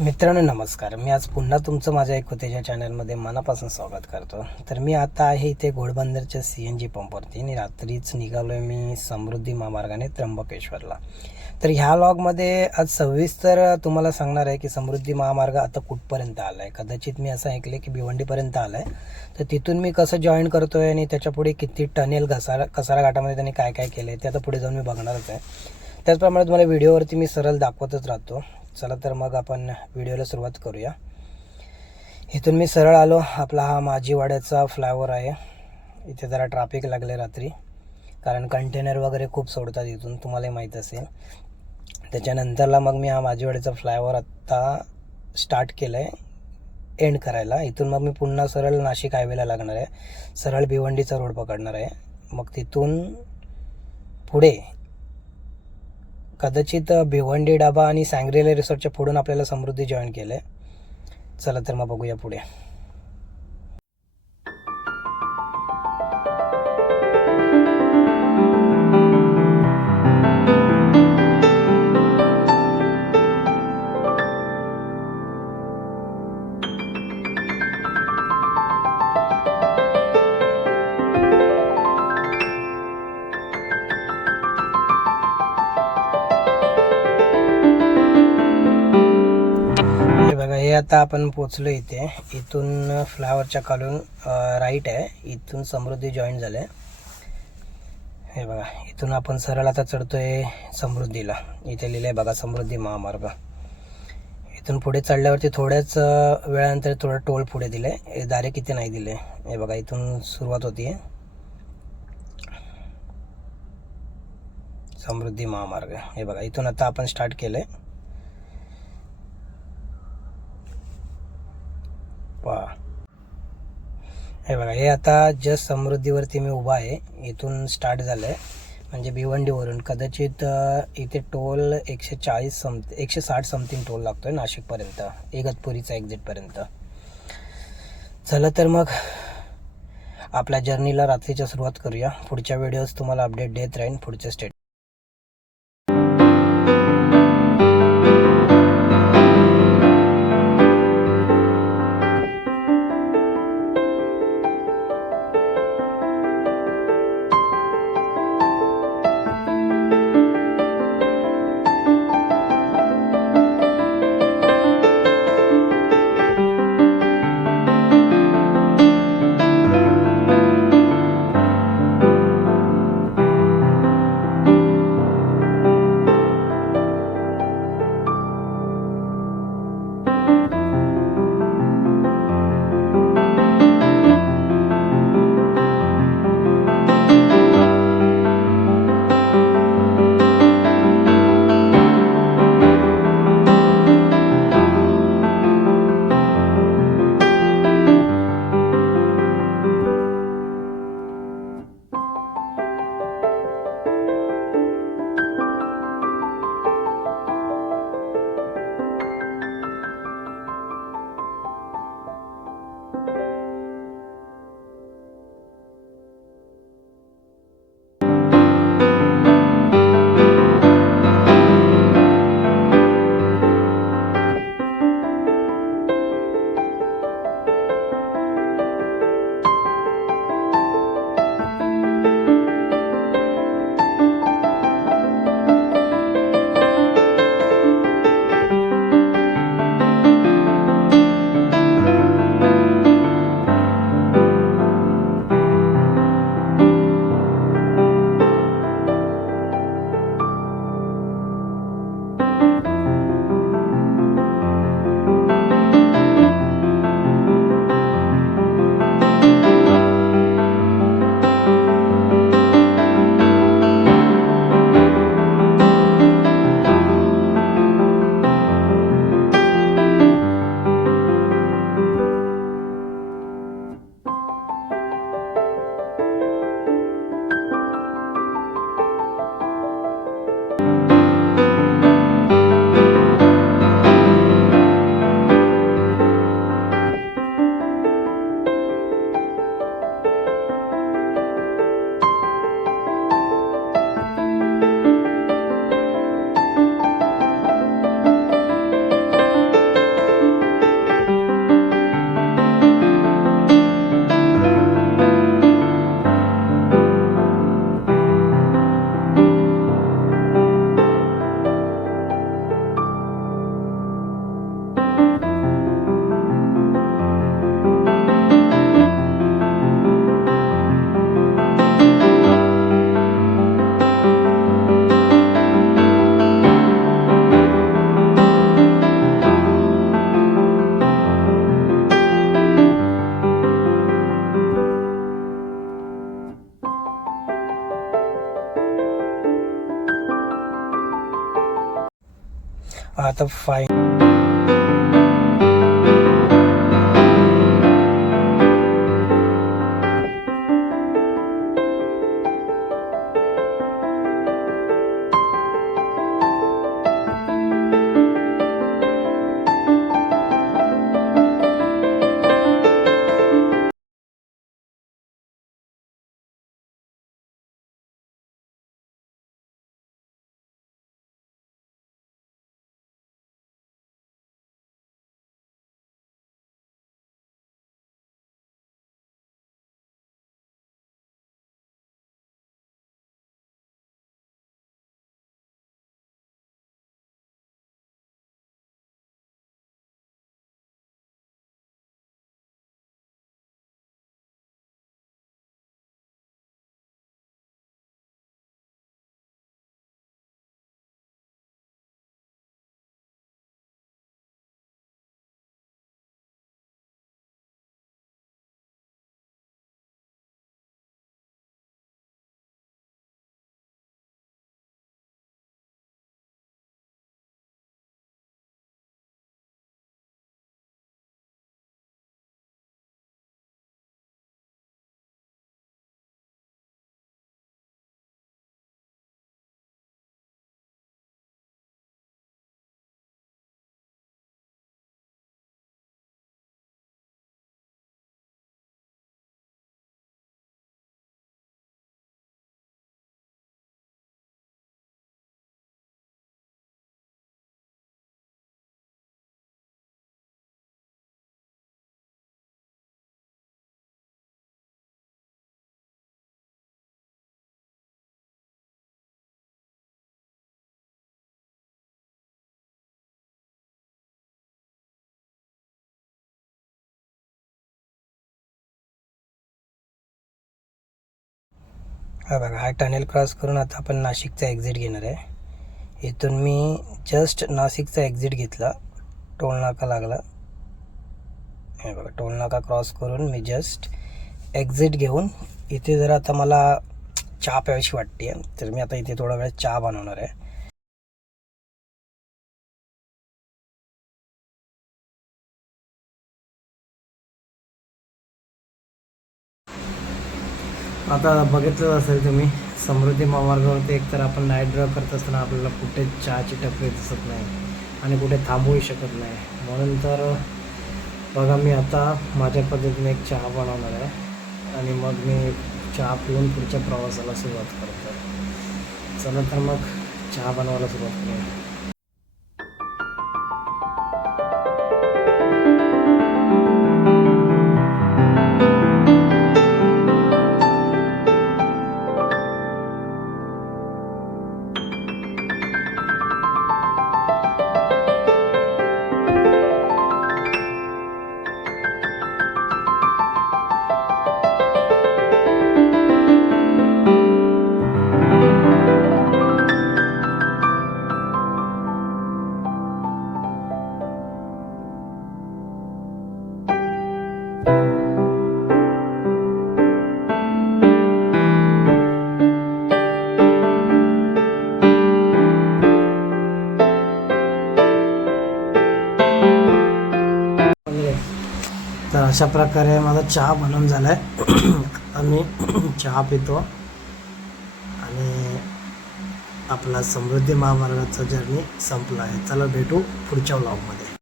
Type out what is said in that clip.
मित्रांनो नमस्कार. मी आज पुन्हा तुमचं माझ्या एक होतेच्या चॅनलमध्ये मनापासून स्वागत करतो. तर मी आता आहे इथे घोडबंदरच्या सी एन जी पंपवरती आणि रात्रीच निघालो आहे मी समृद्धी महामार्गाने त्र्यंबकेश्वरला. तर ह्या लॉगमध्ये आज सविस्तर तुम्हाला सांगणार आहे की समृद्धी महामार्ग आता कुठपर्यंत आला आहे कदाचित मी असं ऐकलं की भिवंडीपर्यंत आला आहे तर तिथून मी कसं जॉईन करतो आहे आणि त्याच्यापुढे किती टनेल घसारा कसारा घाटामध्ये त्यांनी काय काय केलं आहे ते आता पुढे जाऊन मी बघणारच आहे. त्याचप्रमाणे तुम्हाला व्हिडिओवरती मी सरळ दाखवतच राहतो. चला तर मग आपण व्हिडिओला सुरुवात करूया. इथून मी सरळ आलो. आपला हा माझीवाड्याचा फ्लायओव्हर आहे. इथे जरा ट्रॅफिक लागले रात्री. कारण कंटेनर वगैरे खूप सोडतात इथून तुम्हालाही माहीत असेल. त्याच्यानंतरला मग मी हा माझीवाड्याचा फ्लायओव्हर आत्ता स्टार्ट केलं आहे एंड करायला. इथून मग मी पुन्हा सरळ नाशिक हायवेला लागणार आहे. सरळ भिवंडीचा रोड पकडणार आहे. मग तिथून पुढे कदाचित भिवंडी डाबा आणि सँग्रेले रिसॉर्टच्या पुढून आपल्याला समृद्धी जॉईन केलं आहे चला तर मग बघूया पुढे. आता आपण पोचलो इथे. इथून फ्लावरच्या खालून राईट आहे. इथून समृद्धी जॉईन झाले हे बघा इथून आपण सरळ आता चढतोय समृद्धीला. इथे लिहिलं आहे बघा समृद्धी महामार्ग. इथून पुढे चढल्यावरती थोड्याच वेळानंतर थोडं टोल पुढे दिले. हे दारे किती नाही दिले. हे बघा इथून सुरुवात होती समृद्धी महामार्ग. हे बघा इथून आता आपण स्टार्ट केलं आहे हे बघा हे आता जस्ट समृद्धीवरती मी उभा आहे इथून स्टार्ट झालं आहे म्हणजे भिवंडीवरून कदाचित इथे टोल एकशे चाळीस सम एकशे साठ समथिंग टोल लागतो आहे नाशिकपर्यंत इगतपुरीचा एक्झिटपर्यंत चला तर मग आपल्या जर्नीला रात्रीच्या सुरुवात करूया. पुढच्या व्हिडिओज तुम्हाला अपडेट देत राहीन पुढचे स्टेट आता फाय हा बघा हा टनेल क्रॉस करून आता आपण नाशिकचा एक्झिट घेणार आहे. इथून मी जस्ट नाशिकचा एक्झिट घेतला. टोल नाका लागला. हे बघा टोल नाका क्रॉस करून मी जस्ट एक्झिट घेऊन इथे जर आता मला चहा प्यावीशी वाटते तर मी आता इथे थोडा वेळ चहा बनवणार आहे. आता बघितलं असेल तुम्ही समृद्धी महामार्गावरती एकतर आपण नाईट ड्राईव्ह करत असताना आपल्याला कुठे चहाची टपरी दिसत नाही आणि कुठे थांबूही शकत नाही. म्हणून तर बघा मी आता माझ्या पद्धतीने एक चहा बनवणार आहे आणि मग मी चहा पिऊन पुढच्या प्रवासाला सुरुवात करतो चला तर मग चहा बनवायला सुरुवात करूया. अशा प्रकारे माझा चहा बनवून झाला आहे आता मी चहा पितो. आणि आपला समृद्धी महामार्गाचा जर्नी संपला आहे चला भेटू पुढच्या व्लॉगमध्ये